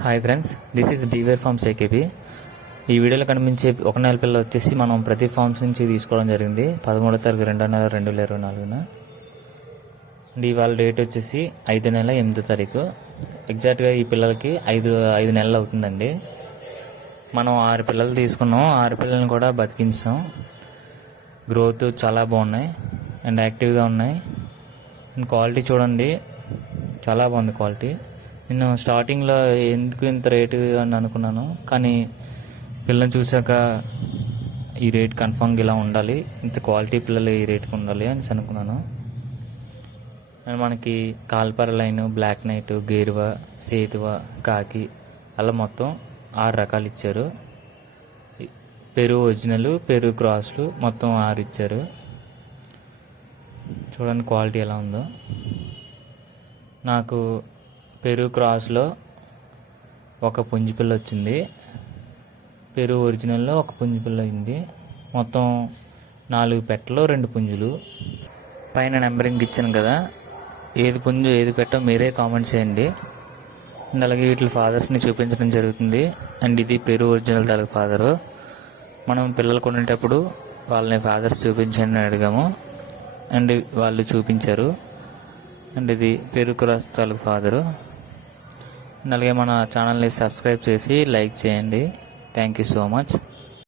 Hi friends, this is Deware farms AKP. ఈ వీడియోలో కనిపించే ఒక నెల పిల్ల వచ్చేసి మనం ప్రతి ఫార్మ్స్ నుంచి తీసుకోవడం జరిగింది 13వ తారీఖు 2వ నెల 2024న. అండ్ ఇవాళ డేట్ వచ్చేసి 5 నెల 8వ తారీఖు. ఎగ్జాక్ట్గా ఈ పిల్లలకి ఐదు నెలలు అవుతుందండి. మనం 6 పిల్లలు తీసుకున్నాం. 6 పిల్లల్ని కూడా బతికించాం. గ్రోత్ చాలా బాగున్నాయి అండ్ యాక్టివ్గా ఉన్నాయి. అండ్ క్వాలిటీ చూడండి, చాలా బాగుంది క్వాలిటీ. నేను స్టార్టింగ్లో ఎందుకు ఇంత రేటు అని అనుకున్నాను, కానీ పిల్లల్ని చూశాక ఈ రేట్ కన్ఫామ్గా ఇలా ఉండాలి, ఇంత క్వాలిటీ పిల్లలు ఈ రేట్కి ఉండాలి అని అనుకున్నాను. అండ్ మనకి కాల్పర లైన్, బ్లాక్ నైట్, గేరువ, సేతువ, కాకి అలా మొత్తం 6 రకాలు ఇచ్చారు. పెరు ఒరిజినల్, పెరు క్రాస్లు మొత్తం 6 ఇచ్చారు. చూడండి క్వాలిటీ ఎలా ఉందో. నాకు పెరు క్రాస్లో ఒక పుంజిపిల్ల వచ్చింది, పెరు ఒరిజినల్లో ఒక పుంజిపిల్ల అయింది. మొత్తం 4 పెట్టలో 2 పుంజులు. పైన నెంబరింగ్ ఇచ్చాను కదా, ఏది పుంజు ఏది పెట్టో మీరే కామెంట్ చేయండి. అండ్ అలాగే వీటి ఫాదర్స్ని చూపించడం జరుగుతుంది. అండ్ ఇది పెరు ఒరిజినల్ తాలూకు ఫాదరు. మనం పిల్లలు కొనేటప్పుడు వాళ్ళని ఫాదర్స్ చూపించండి అని అడిగాము, అండ్ వాళ్ళు చూపించారు. అండ్ ఇది పెరు క్రాస్ తాలూకు ఫాదరు. అలాగే మన ఛానల్ని సబ్స్క్రైబ్ చేసి లైక్ చేయండి. Thank you so much.